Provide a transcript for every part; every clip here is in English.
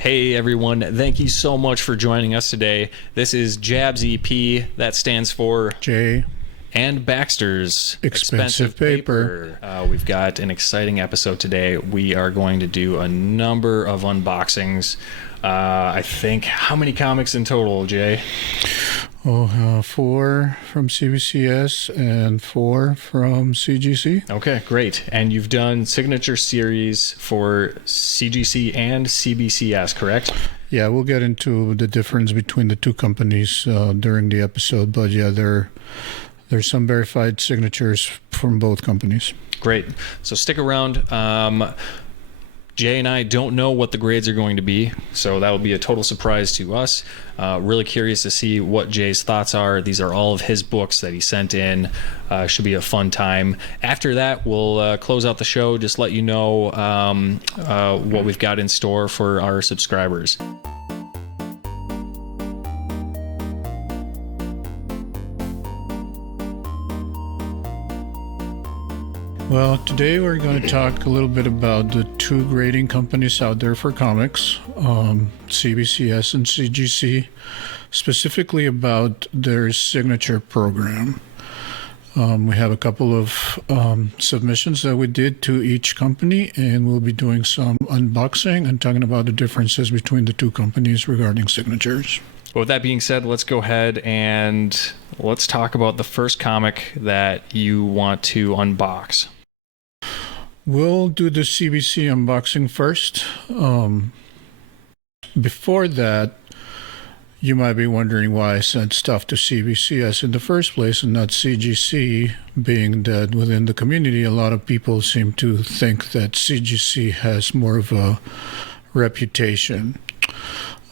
Hey everyone, thank you so much for joining us today. This is JaB's EP, that stands for J. And Baxter's Expensive Paper. We've got an exciting episode today. We are going to do a number of unboxings. I think, how many comics in total, Jay? 4 from CBCS and 4 from CGC. Okay, great. And you've done Signature Series for CGC and CBCS, correct? Yeah, we'll get into the difference between the two companies during the episode, but yeah, there's some verified signatures from both companies. Great. So stick around. Jay and I don't know what the grades are going to be, so that will be a total surprise to us. Really curious to see what Jay's thoughts are. These are all of his books that he sent in. Should be a fun time. After that, we'll close out the show, just let you know what we've got in store for our subscribers. Well, today we're going to talk a little bit about the two grading companies out there for comics, CBCS and CGC, specifically about their signature program. We have a couple of submissions that we did to each company, and we'll be doing some unboxing and talking about the differences between the two companies regarding signatures. But with that being said, let's go ahead and let's talk about the first comic that you want to unbox. We'll do the CBC unboxing first. Before that, you might be wondering why I sent stuff to CBCS in the first place and not CGC, being that within the community, a lot of people seem to think that CGC has more of a reputation.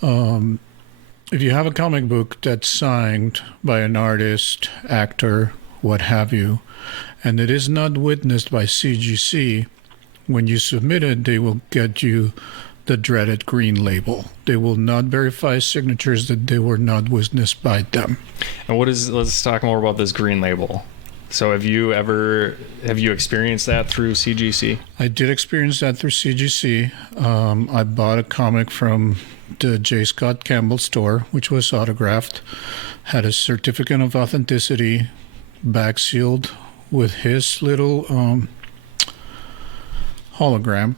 If you have a comic book that's signed by an artist, actor, what have you, and it is not witnessed by CGC, when you submit it, they will get you the dreaded green label. They will not verify signatures that they were not witnessed by them. And let's talk more about this green label. So have you experienced that through CGC? I did experience that through CGC. I bought a comic from the Scott Campbell store, which was autographed, had a certificate of authenticity, back sealed with his little hologram.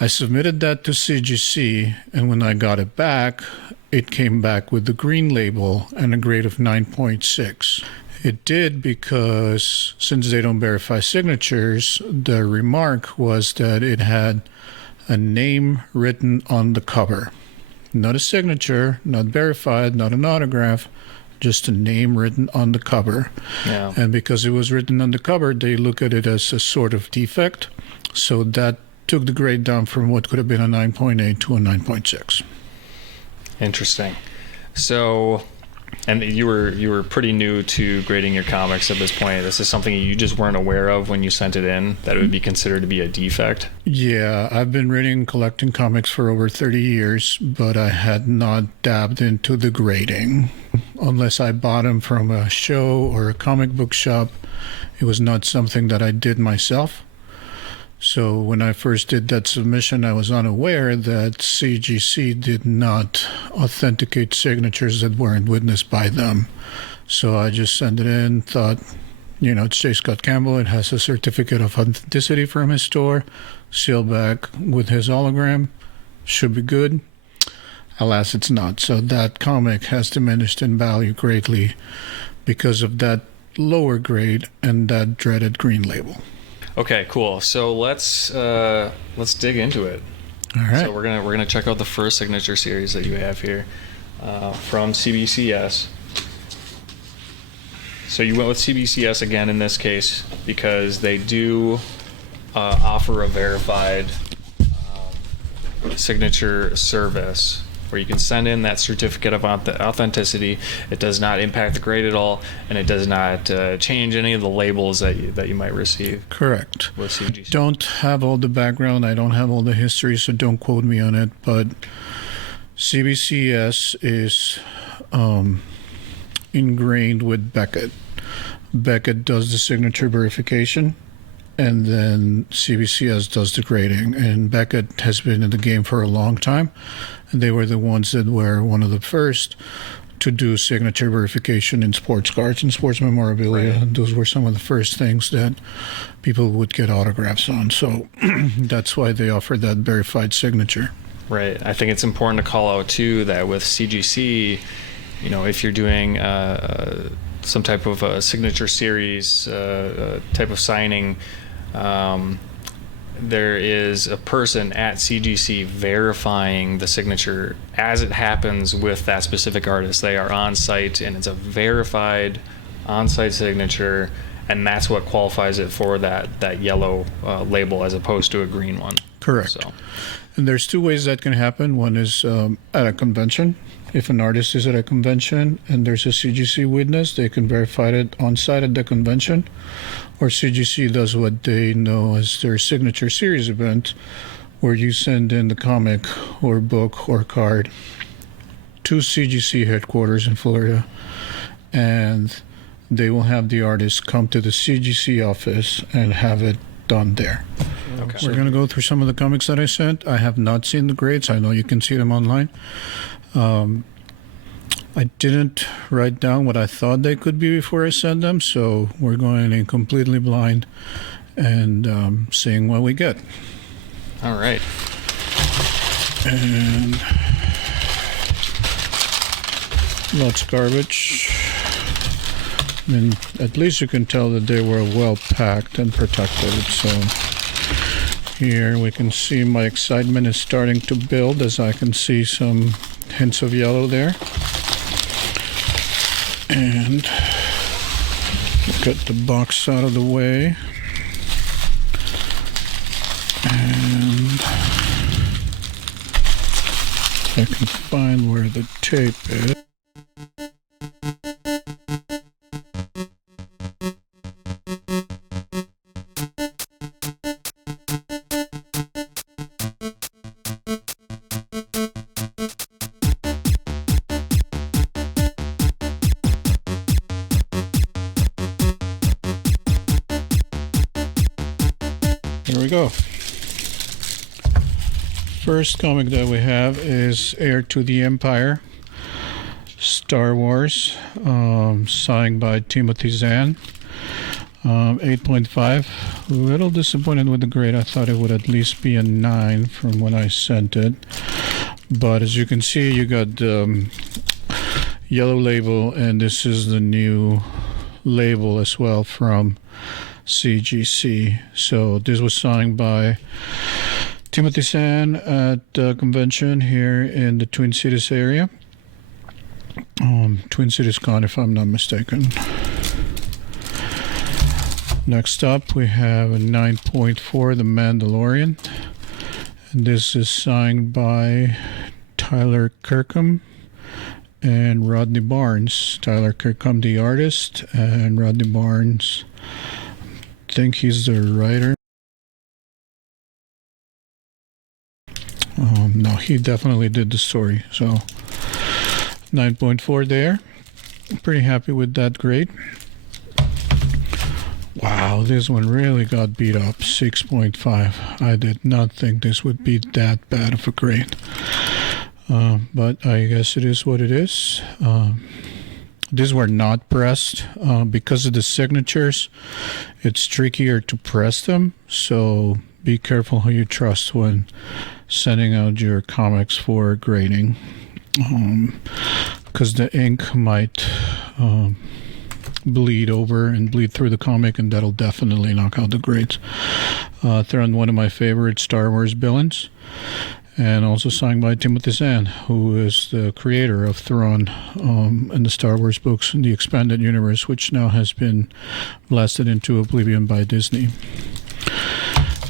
I submitted that to CGC, and when I got it back, it came back with the green label and a grade of 9.6. It did because since they don't verify signatures, the remark was that it had a name written on the cover. Not a signature, not verified, not an autograph, just a name written on the cover. Yeah. And because it was written on the cover, they look at it as a sort of defect. So that took the grade down from what could have been a 9.8 to a 9.6. Interesting. So, and you were pretty new to grading your comics at this point. This is something you just weren't aware of when you sent it in, that it would be considered to be a defect? Yeah, I've been reading and collecting comics for over 30 years, but I had not dabbed into the grading. Unless I bought them from a show or a comic book shop, it was not something that I did myself. So when I first did that submission, I was unaware that CGC did not authenticate signatures that weren't witnessed by them. So I just sent it in, thought, it's J. Scott Campbell. It has a certificate of authenticity from his store, sealed back with his hologram. Should be good. Alas, it's not. So that comic has diminished in value greatly because of that lower grade and that dreaded green label. Okay, cool. So let's dig into it. All right. So we're gonna check out the first signature series that you have here from CBCS. So you went with CBCS again in this case because they do offer a verified signature service where you can send in that certificate of authenticity. It does not impact the grade at all, and it does not change any of the labels that you might receive. Correct. With CGC. Don't have all the background. I don't have all the history, so don't quote me on it. But CBCS is ingrained with Beckett. Beckett does the signature verification, and then CBCS does the grading. And Beckett has been in the game for a long time, and they were the ones that were one of the first to do signature verification in sports cards and sports memorabilia. Right. Those were some of the first things that people would get autographs on. So that's why they offered that verified signature. Right. I think it's important to call out too that with CGC, if you're doing some type of a signature series type of signing, there is a person at CGC verifying the signature as it happens with that specific artist. They are on site, and it's a verified on-site signature, and that's what qualifies it for that yellow label as opposed to a green one. Correct. So. And there's two ways that can happen. One is at a convention. If an artist is at a convention and there's a CGC witness, they can verify it on site at the convention. Or CGC does what they know as their signature series event, where you send in the comic or book or card to CGC headquarters in Florida, and they will have the artist come to the CGC office and have it done there. Okay. We're going to go through some of the comics that I sent. I have not seen the grades. I know you can see them online. I didn't write down what I thought they could be before I sent them, so we're going in completely blind and seeing what we get. All right. And lots of garbage. I mean, at least you can tell that they were well packed and protected. So here we can see my excitement is starting to build as I can see some hints of yellow there. And get the box out of the way. And I can find where the tape is. Here we go. First comic that we have is Heir to the Empire, Star Wars, signed by Timothy Zahn, 8.5. A little disappointed with the grade. I thought it would at least be a 9 from when I sent it. But as you can see, you got the yellow label, and this is the new label as well from CGC. So this was signed by Timothy Zahn at a convention here in the Twin Cities area. Twin Cities Con, if I'm not mistaken. Next up, we have a 9.4, The Mandalorian. And this is signed by Tyler Kirkham and Rodney Barnes. Tyler Kirkham, the artist, and Rodney Barnes, I think he's the writer. No, he definitely did the story. So 9.4 there. Pretty happy with that grade. Wow, this one really got beat up. 6.5. I did not think this would be that bad of a grade. But I guess it is what it is. These were not pressed. Because of the signatures, it's trickier to press them. So be careful who you trust when sending out your comics for grading. Because the ink might bleed over and bleed through the comic, and that'll definitely knock out the grades. Throw in one of my favorite Star Wars villains, and also signed by Timothy Zahn, who is the creator of Thrawn and the Star Wars books in the expanded universe, which now has been blasted into oblivion by Disney.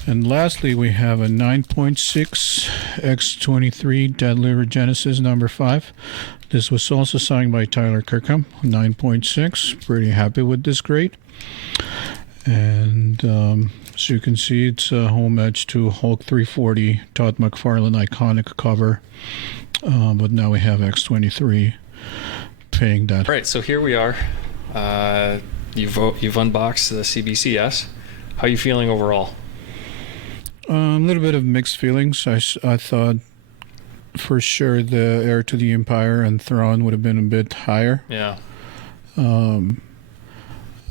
And lastly, we have a 9.6 X-23 Deadly Regenesis number 5. This was also signed by Tyler Kirkham, 9.6. Pretty happy with this grade. And as you can see, it's a homage to Hulk 340, Todd McFarlane iconic cover. But now we have X-23 paying that. Right, so here we are. You've unboxed the CBCS. How are you feeling overall? A little bit of mixed feelings. I thought for sure the Heir to the Empire and Thrawn would have been a bit higher. Yeah.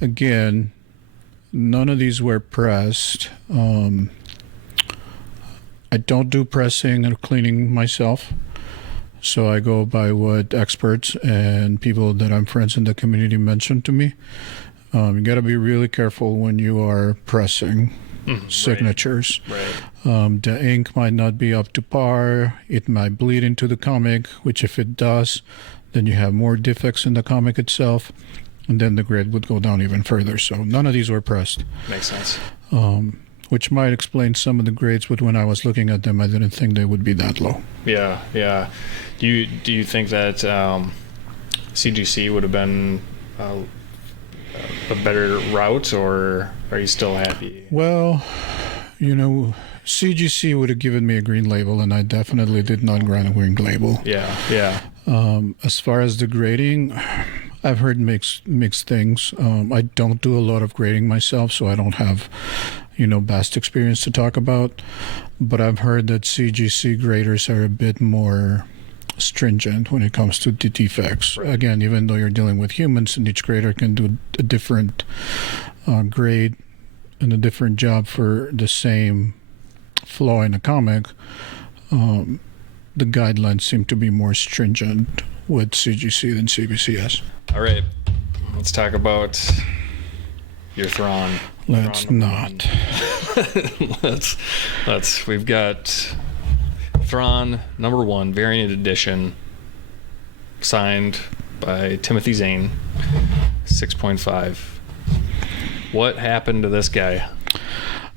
Again, none of these were pressed. I don't do pressing or cleaning myself, so I go by what experts and people that I'm friends in the community mentioned to me. You got to be really careful when you are pressing signatures. Right. The ink might not be up to par. It might bleed into the comic, which if it does, then you have more defects in the comic itself, and then the grade would go down even further. So none of these were pressed. Makes sense. Which might explain some of the grades, but when I was looking at them, I didn't think they would be that low. Yeah, yeah. Do you think that CGC would have been a better route, or are you still happy? Well, CGC would have given me a green label, and I definitely did not grant a green label. Yeah, yeah. As far as the grading, I've heard mixed things. I don't do a lot of grading myself, so I don't have vast experience to talk about, but I've heard that CGC graders are a bit more stringent when it comes to the defects. Right. Again, even though you're dealing with humans and each grader can do a different grade and a different job for the same flaw in a comic, the guidelines seem to be more stringent with CGC than CBCS. All right, let's talk about your Thrawn. Let's not. let's. We've got Thrawn #1 variant edition, signed by Timothy Zahn, 6.5. What happened to this guy?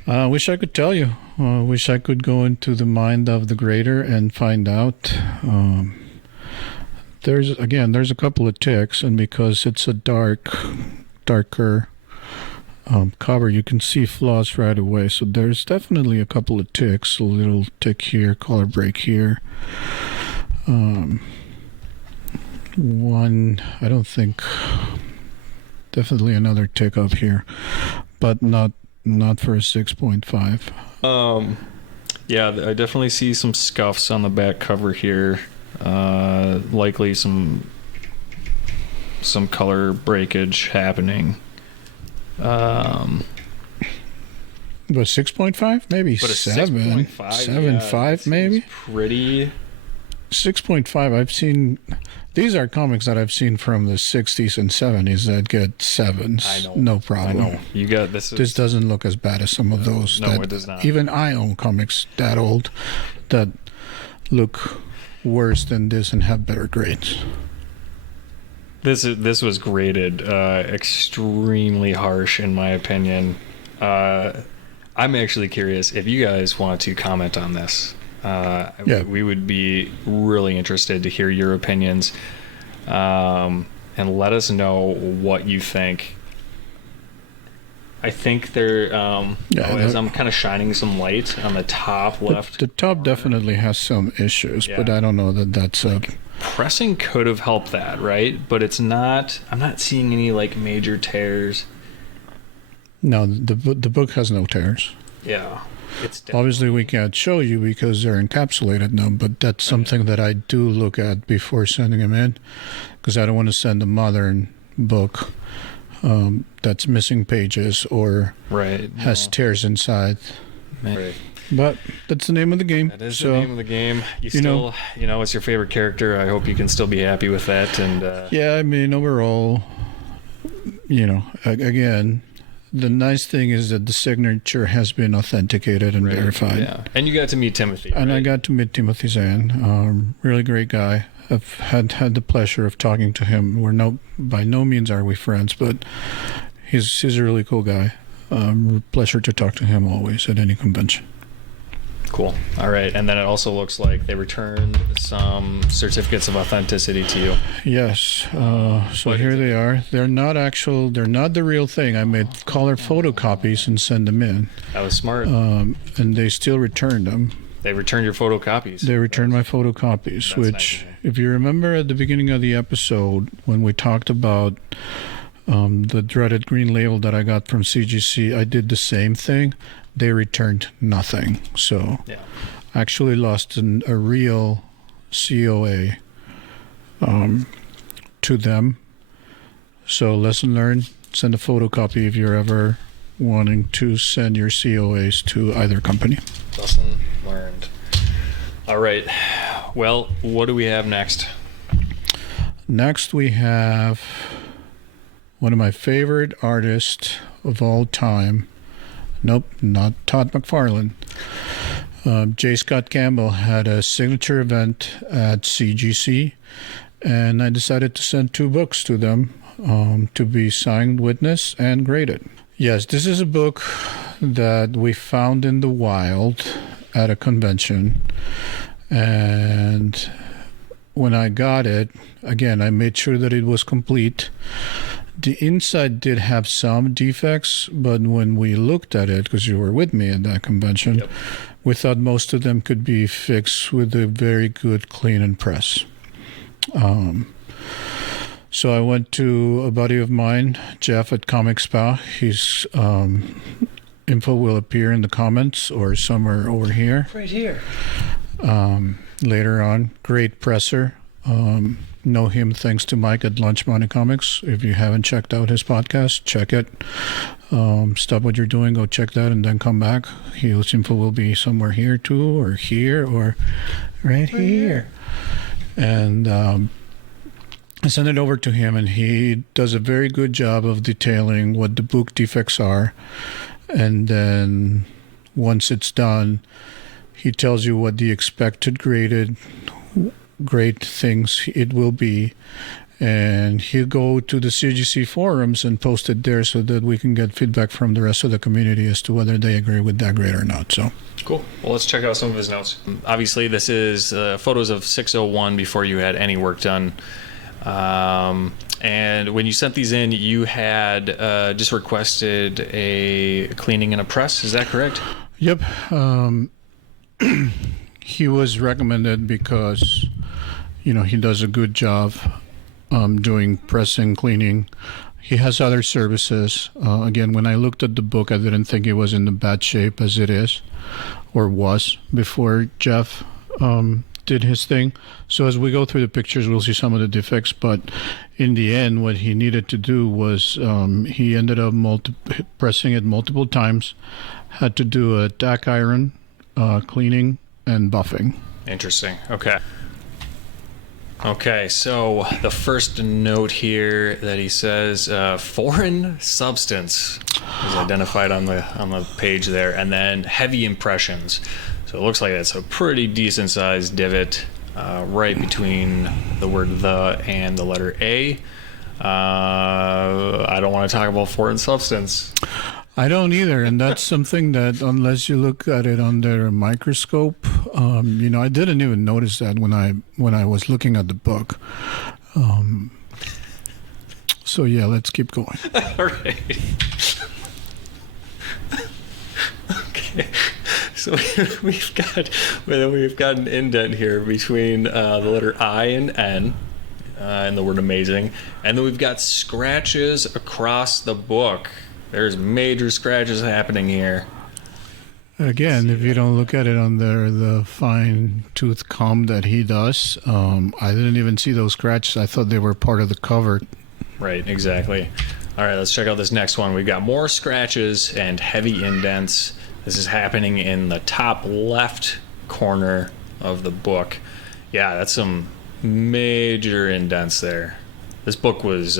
Wish I could tell you. Wish I could go into the mind of the grader and find out. There's a couple of ticks, and because it's a darker cover, you can see flaws right away. So there's definitely a couple of ticks, a little tick here, color break here. One, I don't think, definitely another tick up here, but not for a 6.5. Yeah, I definitely see some scuffs on the back cover here. Likely some color breakage happening. But 6.5, maybe but 7, 7.5, maybe. Pretty. 6.5. I've seen. These are comics that I've seen from the 60s and 70s that get 7s. I know. No problem. I know. You got this. This doesn't look as bad as some of those. No, it does not. Even I own comics that old that look worse than this and have better grades. This was graded extremely harsh, in my opinion. I'm actually curious if you guys want to comment on this. We would be really interested to hear your opinions, and let us know what you think. I think they're as I'm kind of shining some light on the top left. The top definitely has some issues, Yeah. but I don't know that that's pressing could have helped that, right? But it's not. I'm not seeing any major tears. No, the book has no tears. Yeah. It's Obviously, we can't show you because they're encapsulated now, but that's something that I do look at before sending them in, because I don't want to send a modern book that's missing pages or has tears inside. Right. But that's the name of the game. That is the name of the game. You still, it's your favorite character. I hope you can still be happy with that. And yeah, I mean, overall, again, the nice thing is that the signature has been authenticated and verified. Yeah, and you got to meet Timothy. And right? I got to meet Timothy Zahn. Really great guy. I've had the pleasure of talking to him. By no means are we friends, but he's a really cool guy. Pleasure to talk to him always at any convention. Cool. All right. And then it also looks like they returned some certificates of authenticity to you. Yes. So here they are. They're not the real thing. I made color photocopies and send them in. That was smart. And they still returned them. They returned your photocopies. They returned my photocopies, which, nice. If you remember at the beginning of the episode when we talked about The dreaded green label that I got from CGC, I did the same thing. They returned nothing. So Yeah. I actually lost a real COA to them. So lesson learned, send a photocopy if you're ever wanting to send your COAs to either company. Lesson learned. All right. Well, what do we have next? Next, we have one of my favorite artists of all time. Nope, not Todd McFarlane. J. Scott Campbell had a signature event at CGC, and I decided to send 2 books to them to be signed, witnessed, and graded. Yes, this is a book that we found in the wild at a convention, and when I got it, again, I made sure that it was complete. The inside did have some defects, but when we looked at it, because you were with me at that convention, Yep. we thought most of them could be fixed with a very good clean and press. So I went to a buddy of mine, Jeff at Comic Spa. His info will appear in the comments or somewhere over here. Right here. Later on. Great presser. Know him thanks to Mike at Lunch Money Comics. If you haven't checked out his podcast, check it. Stop what you're doing, go check that, and then come back. His info will be somewhere here too, or here, or right here. And I sent it over to him, and he does a very good job of detailing what the book defects are. And then once it's done, he tells you what the expected graded great things it will be, and he'll go to the CGC forums and post it there so that we can get feedback from the rest of the community as to whether they agree with that grade or not. So Cool. Well, let's check out some of his notes. Obviously, this is photos of 601 before you had any work done. And when you sent these in, you had just requested a cleaning and a press. Is that correct? Yep. He was recommended because, he does a good job doing pressing, cleaning. He has other services. Again, when I looked at the book, I didn't think it was in the bad shape as it is or was before Jeff did his thing. So as we go through the pictures, we'll see some of the defects. But in the end, what he needed to do was he ended up pressing it multiple times, had to do a tack iron, cleaning, and buffing. Interesting. Okay, so the first note here that he says foreign substance is identified on the page there, and then heavy impressions. So it looks like it's a pretty decent sized divot right between the word "the" and the letter A. I don't want to talk about foreign substance. I don't either, and that's something that unless you look at it under a microscope, I didn't even notice that when I was looking at the book. So yeah, let's keep going. All right. Okay. So we've got an indent here between the letter I and N. And the word amazing. And then we've got scratches across the book. There's major scratches happening here. Again, if you don't look at it under the fine tooth comb that he does, I didn't even see those scratches. I thought they were part of the cover. Right, exactly. All right, let's check out this next one. We've got more scratches and heavy indents. This is happening in the top left corner of the book. Yeah, that's some major indents there. This book was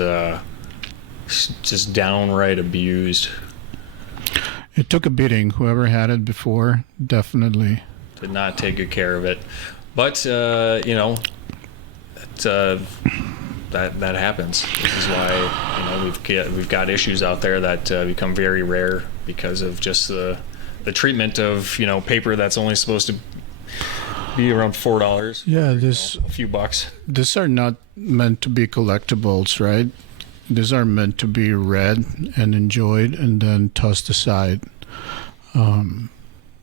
just downright abused. It took a beating. Whoever had it before definitely Did not take good care of it. But that happens. This is why we've got issues out there that become very rare because of just the treatment of paper that's only supposed to be around $4. Yeah, a few bucks. These are not meant to be collectibles, right? These are meant to be read and enjoyed and then tossed aside.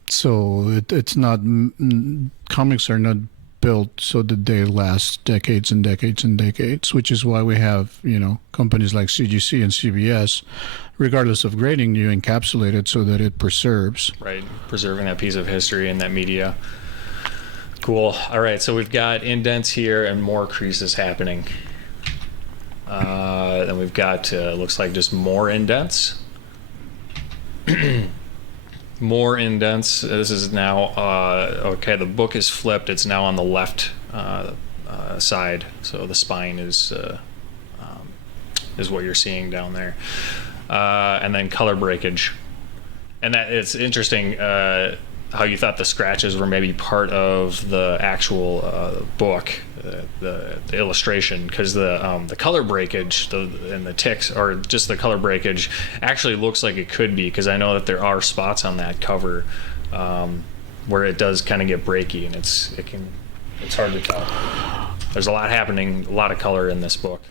So it's not, comics are not built so that they last decades and decades and decades, which is why we have, companies like CGC and CBS, regardless of grading, you encapsulate it so that it preserves. Right, preserving that piece of history and that media. Cool. All right, so we've got indents here and more creases happening. Then we've got, looks like just more indents. More indents. This is now, okay, the book is flipped. It's now on the left side. So the spine is what you're seeing down there. And then color breakage. And that it's interesting how you thought the scratches were maybe part of the actual book, the illustration, because the color breakage and the ticks, or just the color breakage, actually looks like it could be, because I know that there are spots on that cover where it does kind of get breaky, and it's hard to tell. There's a lot happening, a lot of color in this book.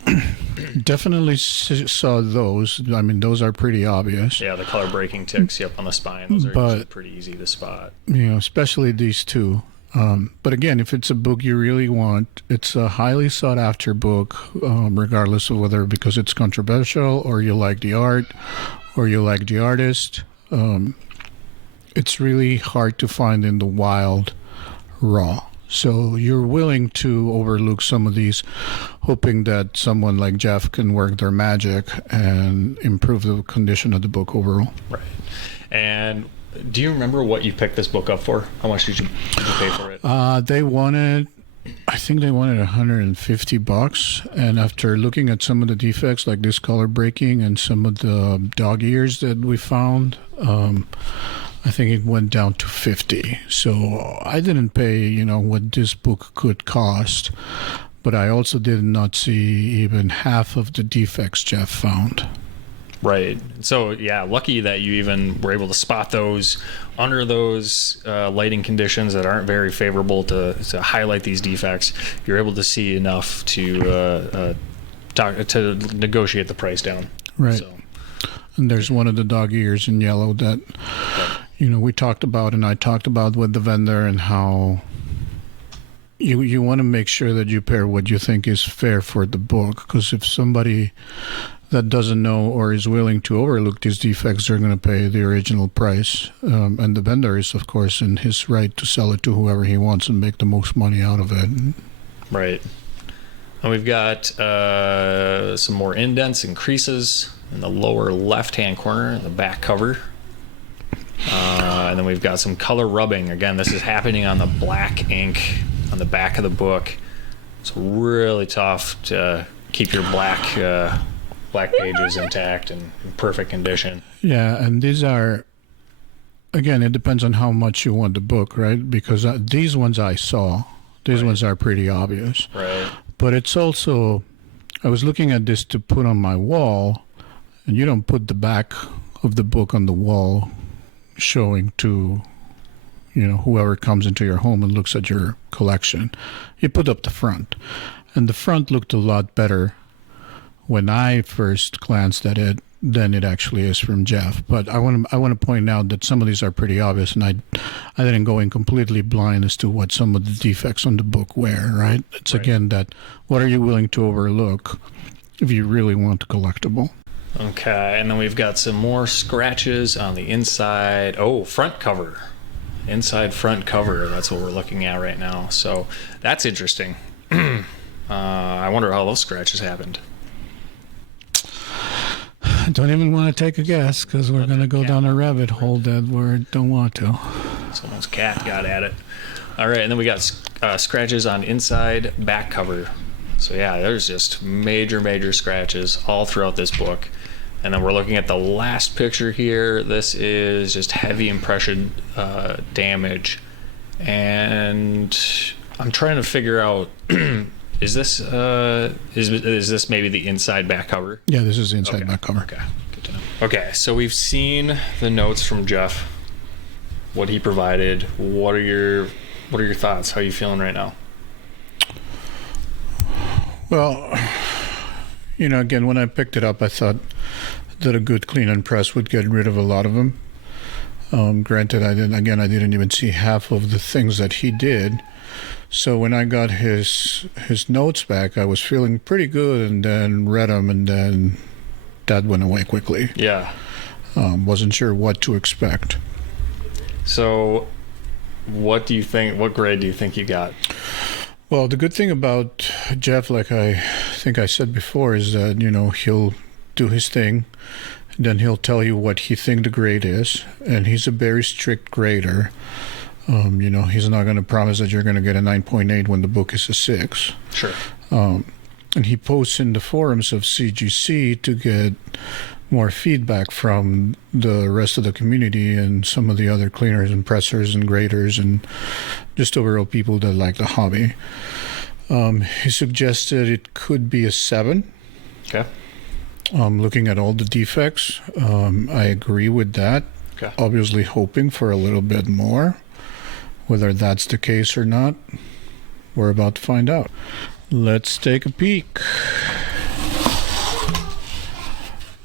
Definitely saw those. I mean, those are pretty obvious. Yeah, the color breaking ticks, yep, on the spine. Those are usually pretty easy to spot. Especially these two. But again, if it's a book you really want, it's a highly sought after book, regardless of whether because it's controversial or you like the art or you like the artist. It's really hard to find in the wild raw. So you're willing to overlook some of these, hoping that someone like Jeff can work their magic and improve the condition of the book overall. Right. And do you remember what you picked this book up for? How much did you pay for it? I think they wanted $150. And after looking at some of the defects, like this color breaking and some of the dog ears that we found, I think it went down to $50. So I didn't pay, what this book could cost, but I also did not see even half of the defects Jeff found. Right. So yeah, lucky that you even were able to spot those under those lighting conditions that aren't very favorable to highlight these defects. You're able to see enough to negotiate the price down. Right. So. And there's one of the dog ears in yellow that. We talked about, and I talked about with the vendor, and how you want to make sure that you pair what you think is fair for the book. Because if somebody that doesn't know or is willing to overlook these defects, they're going to pay the original price. And the vendor is, of course, in his right to sell it to whoever he wants and make the most money out of it. Right. And we've got some more indents and creases in the lower left-hand corner, the back cover. And then we've got some color rubbing. Again, this is happening on the black ink on the back of the book. It's really tough to keep your black pages intact and in perfect condition. Yeah, and these are, again, it depends on how much you want the book, right? Because these ones I saw, these ones are pretty obvious. Right. But it's also, I was looking at this to put on my wall, and you don't put the back of the book on the wall showing to whoever comes into your home and looks at your collection. You put up the front, and the front looked a lot better when I first glanced at it than it actually is from Jeff. But I want to point out that some of these are pretty obvious, and I didn't go in completely blind as to what some of the defects on the book were, right? It's right. Again, that what are you willing to overlook if you really want a collectible? Okay, and then we've got some more scratches on the inside. Oh, front cover. Inside front cover. That's what we're looking at right now. So that's interesting. I wonder how those scratches happened. I don't even want to take a guess, because we're going to go down a rabbit hole that we don't want to. Someone's cat got at it. All right, and then we got scratches on inside back cover. So yeah, there's just major scratches all throughout this book. And then we're looking at the last picture here. This is just heavy impression damage. And I'm trying to figure out, is this maybe the inside back cover? Yeah, this is the inside back cover. Okay, good to know. Okay, so we've seen the notes from Jeff, what he provided. What are your thoughts? How are you feeling right now? Well, again, when I picked it up, I thought that a good clean and press would get rid of a lot of them. Granted, I didn't even see half of the things that he did. So when I got his notes back, I was feeling pretty good, and then read them, and then that went away quickly. Yeah. Wasn't sure what to expect. So what do you think, what grade do you think you got? Well, the good thing about Jeff, like I think I said before, is that, he'll do his thing, then he'll tell you what he think the grade is, and he's a very strict grader. He's not going to promise that you're going to get a 9.8 when the book is a 6. Sure. And he posts in the forums of CGC to get more feedback from the rest of the community and some of the other cleaners and pressers and graders and just overall people that like the hobby. He suggested it could be a 7. Okay. Looking at all the defects, I agree with that. Okay. Obviously hoping for a little bit more. Whether that's the case or not, we're about to find out. Let's take a peek.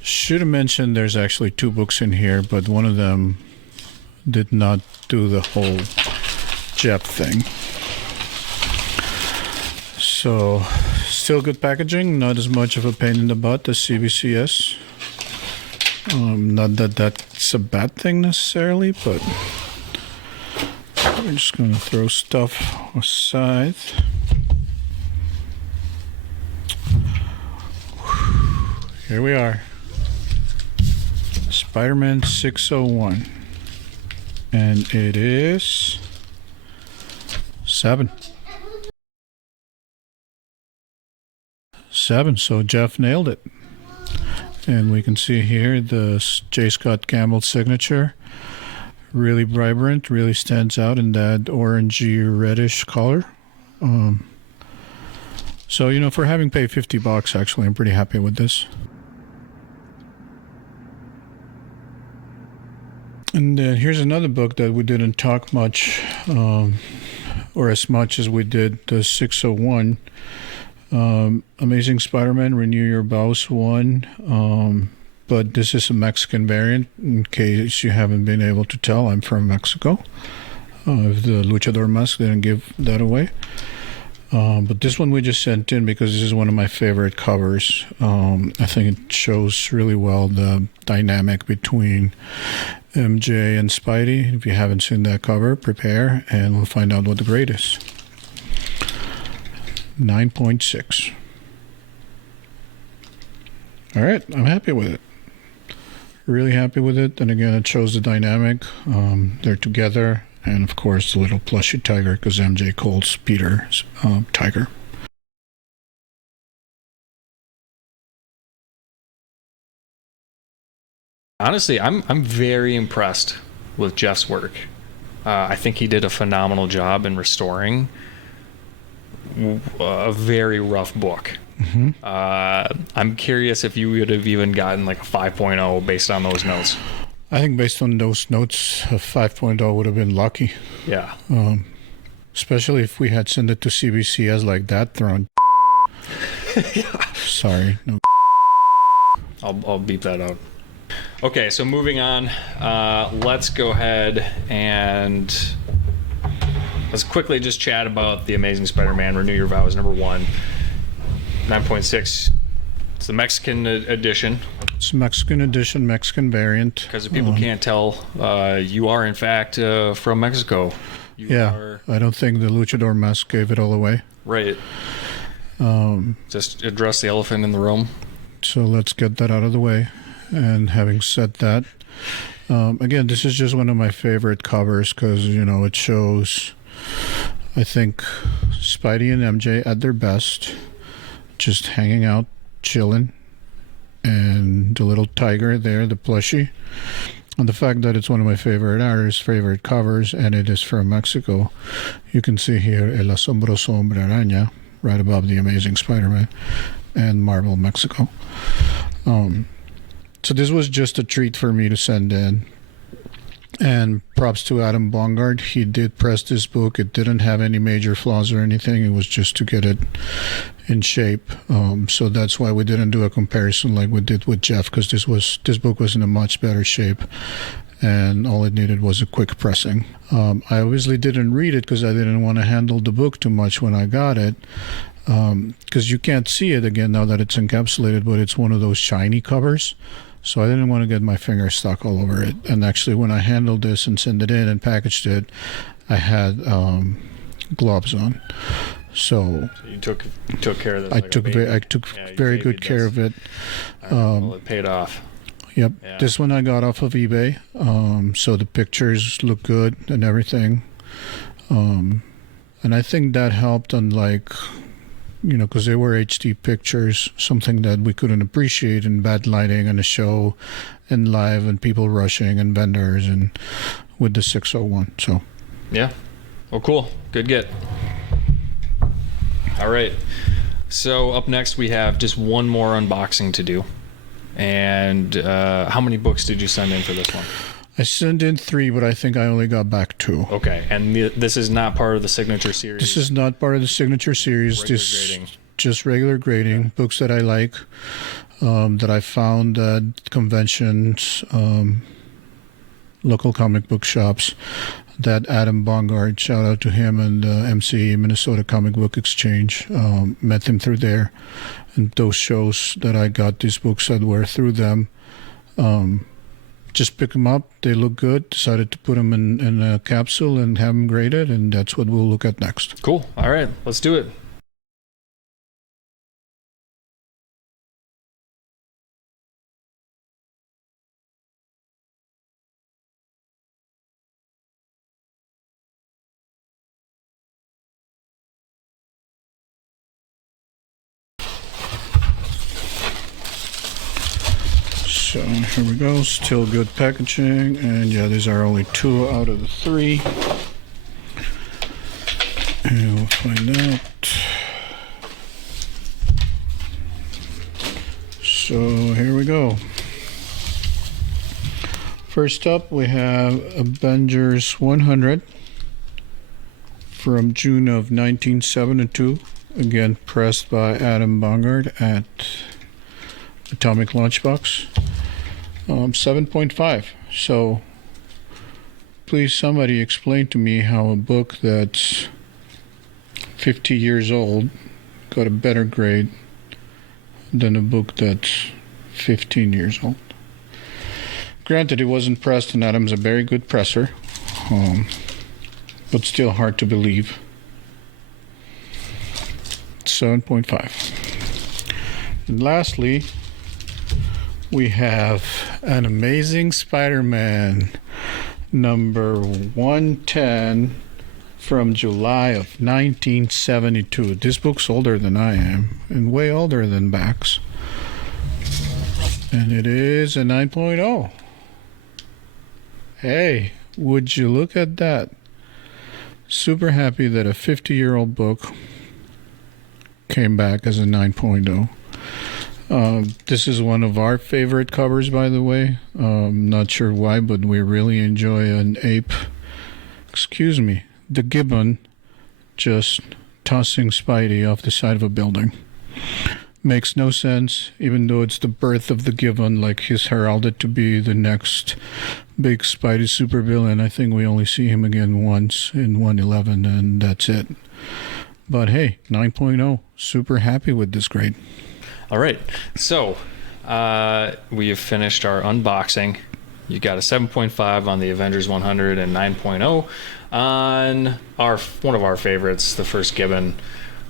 Should have mentioned there's actually 2 books in here, but one of them did not do the whole Jeb thing. So, still good packaging, not as much of a pain in the butt as CBCS. Not that that's a bad thing necessarily, but we're just going to throw stuff aside. Here we are. Spider-Man 601. And it is 7. 7, so Jeff nailed it. And we can see here the J. Scott Campbell signature. Really vibrant, really stands out in that orangey reddish color. So, for having paid $50, actually, I'm pretty happy with this. And then here's another book that we didn't talk much, or as much as we did the 601. Amazing Spider-Man, Renew Your Vows 1. But this is a Mexican variant, in case you haven't been able to tell. I'm from Mexico. If the Luchador mask didn't give that away. But this one we just sent in because this is one of my favorite covers. I think it shows really well the dynamic between MJ and Spidey. If you haven't seen that cover, prepare, and we'll find out what the grade is. 9.6. All right, I'm happy with it. Really happy with it. And again, it shows the dynamic. They're together. And of course, the little plushy tiger, because MJ calls Peter Tiger. Honestly, I'm very impressed with Jeff's work. I think he did a phenomenal job in restoring a very rough book. Mm-hmm. I'm curious if you would have even gotten like a 5.0 based on those notes. I think based on those notes, a 5.0 would have been lucky. Yeah. Especially if we had sent it to CBCS like that thrown. Sorry. No. I'll beep that out. Okay, so moving on. Let's go ahead and let's quickly just chat about The Amazing Spider-Man Renew Your Vows #1. 9.6. It's the Mexican edition. It's Mexican edition, Mexican variant. Because if people can't tell, you are in fact from Mexico. You are... I don't think the Luchador mask gave it all away. Right. Just address the elephant in the room. So let's get that out of the way. And having said that, again, this is just one of my favorite covers because, it shows, I think, Spidey and MJ at their best, just hanging out, chilling, and the little tiger there, the plushie. And the fact that it's one of my favorite artists' favorite covers, and it is from Mexico. You can see here El Asombroso Hombre Araña, right above The Amazing Spider-Man, and Marvel Mexico. So this was just a treat for me to send in. And props to Adam Bongard. He did press this book. It didn't have any major flaws or anything. It was just to get it in shape. So that's why we didn't do a comparison like we did with Jeff, because this book was in a much better shape. and all it needed was a quick pressing. I obviously didn't read it because I didn't want to handle the book too much when I got it, because you can't see it again now that it's encapsulated, but it's one of those shiny covers. So I didn't want to get my finger stuck all over it. And actually, when I handled this and sent it in and packaged it, I had gloves on. So you took care of this. I took very good care of it. Well, it paid off. Yep. Yeah. This one I got off of eBay. So the pictures look good and everything. And I think that helped on, like, because they were HD pictures, something that we couldn't appreciate in bad lighting and a show and live and people rushing and vendors and with the 601. So yeah. Well, cool. Good get. All right. So up next we have just one more unboxing to do. And how many books did you send in for this one? I sent in 3, but I think I only got back 2. Okay. And this is not part of the Signature Series? This is not part of the Signature Series. Just regular grading. Okay. Books that I like, that I found at conventions, local comic book shops. That Adam Bongard, shout out to him, and MC, Minnesota Comic Book Exchange, met him through there. And those shows that I got these books that were through them, just pick them up. They look good. Decided to put them in a capsule and have them graded, and that's what we'll look at next. Cool. All right, let's do it. So here we go, still good packaging, and yeah, these are only 2 out of the 3. And we'll find out. So here we go. First up, we have Avengers 100 from June of 1972, again pressed by Adam Bongard at Atomic Lunchbox. 7.5. So please somebody explain to me how a book that's 50 years old got a better grade than a book that's 15 years old. Granted, it wasn't pressed, and Adam's a very good presser, but still hard to believe. 7.5. And lastly, we have an Amazing Spider-Man number 110 from July of 1972. This book's older than I am, and way older than Bax. And it is a 9.0. Hey, would you look at that? Super happy that a 50-year-old book came back as a 9.0. This is one of our favorite covers, by the way. Not sure why, but we really enjoy an ape. The gibbon just tossing Spidey off the side of a building. Makes no sense, even though it's the birth of the gibbon, like he's heralded to be the next big Spidey supervillain. I think we only see him again once in 111, and that's it. But hey, 9.0. Super happy with this grade. All right, so we have finished our unboxing. You got a 7.5 on the Avengers 100 and 9.0 on one of our favorites, the first Gibbon.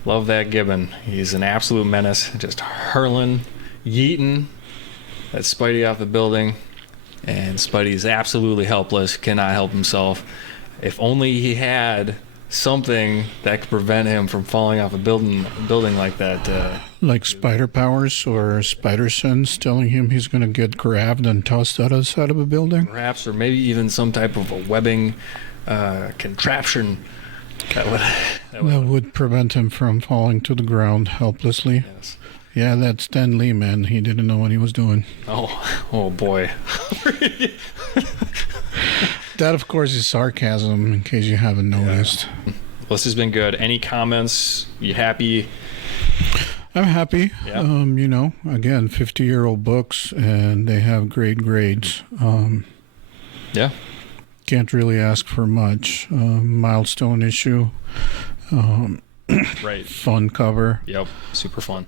Love that Gibbon. He's an absolute menace, just hurling, yeeting that Spidey off the building, and Spidey's absolutely helpless, cannot help himself. If only he had something that could prevent him from falling off a building like that. Like spider powers or spider sense telling him he's going to get grabbed and tossed out of the side of a building? Perhaps, or maybe even some type of a webbing contraption that would prevent him from falling to the ground helplessly. Yes. Yeah, that's Stan Lee, man. He didn't know what he was doing. Oh boy. That, of course, is sarcasm, in case you haven't noticed. Yeah. This has been good. Any comments? You happy? I'm happy. Yeah. Again, 50-year-old books, and they have great grades. Yeah. Can't really ask for much. Milestone issue. Right. Fun cover. Yep. Super fun.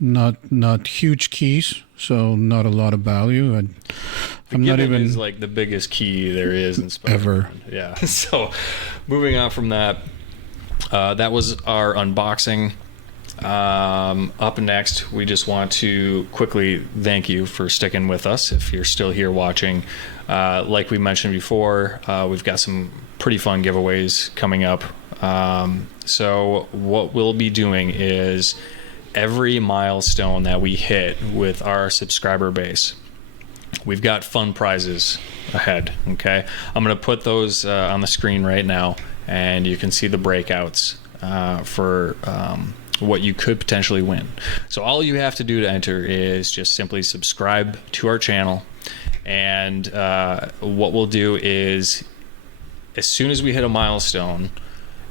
Not huge keys, so not a lot of value. I'm not even is like the biggest key there is in Spider-Man. Ever. Yeah. So, moving on from that, that was our unboxing. Up next, we just want to quickly thank you for sticking with us. If you're still here watching, like we mentioned before, we've got some pretty fun giveaways coming up. So what we'll be doing is every milestone that we hit with our subscriber base, we've got fun prizes ahead. Okay, I'm going to put those on the screen right now, and you can see the breakouts for what you could potentially win. So all you have to do to enter is just simply subscribe to our channel, and what we'll do is, as soon as we hit a milestone,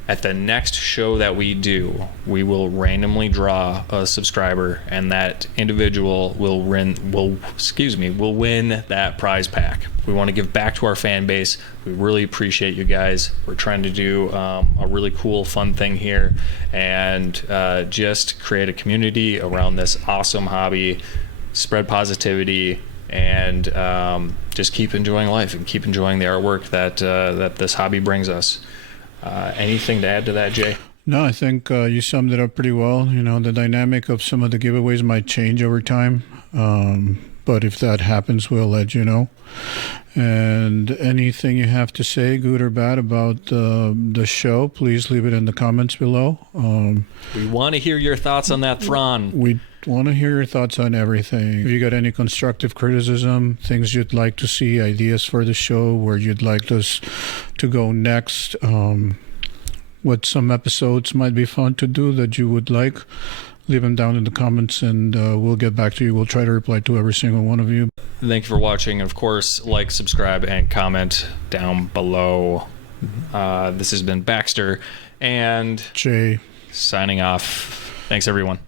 at the next show that we do, we will randomly draw a subscriber, and that individual will win that prize pack. We want to give back to our fan base. We really appreciate you guys. We're trying to do a really cool, fun thing here, and just create a community around this awesome hobby, spread positivity, and just keep enjoying life and keep enjoying the artwork that this hobby brings us. Anything to add to that, Jay? No, I think you summed it up pretty well. You know, the dynamic of some of the giveaways might change over time, but if that happens, we'll let you know. And anything you have to say, good or bad, about the show, please leave it in the comments below. We want to hear your thoughts on that Thrawn. We want to hear your thoughts on everything. If you got any constructive criticism, things you'd like to see, ideas for the show, where you'd like us to go next, what some episodes might be fun to do that you would like, leave them down in the comments, and we'll get back to you. We'll try to reply to every single one of you. Thank you for watching. Of course, like, subscribe, and comment down below. This has been Baxter and Jay, signing off. Thanks, everyone.